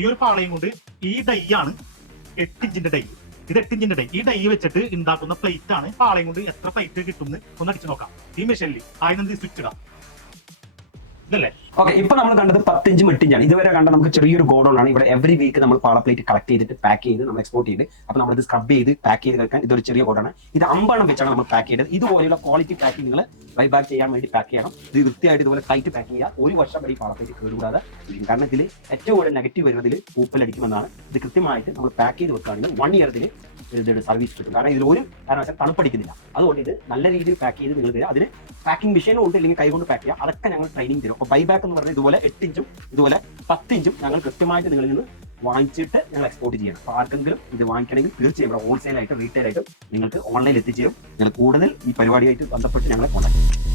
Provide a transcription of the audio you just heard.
ഈ ഒരു പാളയും കൊണ്ട് ഈ ഡൈ ആണ് 8 ഇഞ്ചിന്റെ ഡൈ. ഇത് 8 ഇഞ്ചിന്റെ ഡൈ. ഈ ഡൈ വെച്ചിട്ട് ഉണ്ടാക്കുന്ന പ്ലേറ്റ് ആണ്. പാളയും കൊണ്ട് എത്ര പ്ലേറ്റ് കിട്ടും ഒന്ന് അടിച്ചു നോക്കാം. ഈ മെഷീനിൽ ആദ്യം സ്വിച്ച് ഇടാം. ഇതല്ലേ? ഓക്കെ, ഇപ്പൊ നമ്മൾ കണ്ടത് 10 ഇഞ്ച് 8 ഇഞ്ചാണ്. ഇതുവരെ കണ്ട നമുക്ക് ചെറിയൊരു ഗോഡൗൺ ആണ്. ഇവിടെ എവറി വീക്ക് നമ്മൾ പാള പ്ലേറ്റ് കളക്ട് ചെയ്തിട്ട് പാക്ക് ചെയ്ത് നമ്മൾ എക്സ്പോർട്ട് ചെയ്ത് അപ്പൊ നമ്മളിത് സ്ക്രബ് ചെയ്ത് പാക്ക് ചെയ്ത് കഴിക്കാൻ ഇതൊരു ചെറിയ ഗോഡൗൺ ആണ്. ഇത് 50 വെച്ചാണ് നമ്മൾ പാക്ക് ചെയ്തത്. ഇതുപോലെയുള്ള ക്വാളിറ്റി പാക്കിംഗ് നിങ്ങൾ ബൈബാക്ക് ചെയ്യാൻ വേണ്ടി പാക്ക് ചെയ്യണം. ഇത് വൃത്തിയായിട്ട് ഇതുപോലെ ടൈറ്റ് പാക്ക് ചെയ്യുക. ഒരു വർഷം വരെ ഈ പാള പ്ലേറ്റ് കേടുകൂടാതെ ഇരിക്കും. കാരണം ഇതിൽ ഏറ്റവും കൂടുതൽ നെഗറ്റീവ് വരുന്നതിൽ പൂപ്പലടിക്കുമെന്നാണ്. ഇത് കൃത്യമായിട്ട് നമ്മൾ പാക്ക് ചെയ്ത് വെക്കുകയാണെങ്കിൽ 1 ഇയർ ഇതിന് സർവീസ് കിട്ടും. കാരണം ഇതിൽ ഒരു കാരണവശാലും തണുപ്പടിക്കുന്നില്ല. അതുകൊണ്ട് ഇത് നല്ല രീതിയിൽ പാക്ക് ചെയ്ത് നിങ്ങൾ തരിക. അതിന് പാക്കിംഗ് മെഷീനും ഉണ്ട്, അല്ലെങ്കിൽ കൈകൊണ്ട് പാക്ക് ചെയ്യുക. അതൊക്കെ ഞങ്ങൾ ട്രെയിനിങ് തരും. അപ്പോൾ ബൈബാക്ക് എന്ന് പറഞ്ഞാൽ ഇതുപോലെ 8 ഇഞ്ചും ഇതുപോലെ 10 ഇഞ്ചും ഞങ്ങൾ കൃത്യമായിട്ട് നിങ്ങളിൽ നിന്ന് വാങ്ങിച്ചിട്ട് ഞങ്ങൾ എക്സ്പോർട്ട് ചെയ്യണം. അപ്പോൾ ആർക്കെങ്കിലും ഇത് വാങ്ങിക്കണമെങ്കിൽ തീർച്ചയായും ഇവിടെ ഹോൾസെയിൽ ആയിട്ട് റീറ്റെയിൽ ആയിട്ട് നിങ്ങൾക്ക് ഓൺലൈനിൽ എത്തിച്ചേരും. നിങ്ങൾ കൂടുതൽ ഈ പരിപാടിയായിട്ട് ബന്ധപ്പെട്ട് ഞങ്ങളെ കോൺടാക്ട് ചെയ്യും.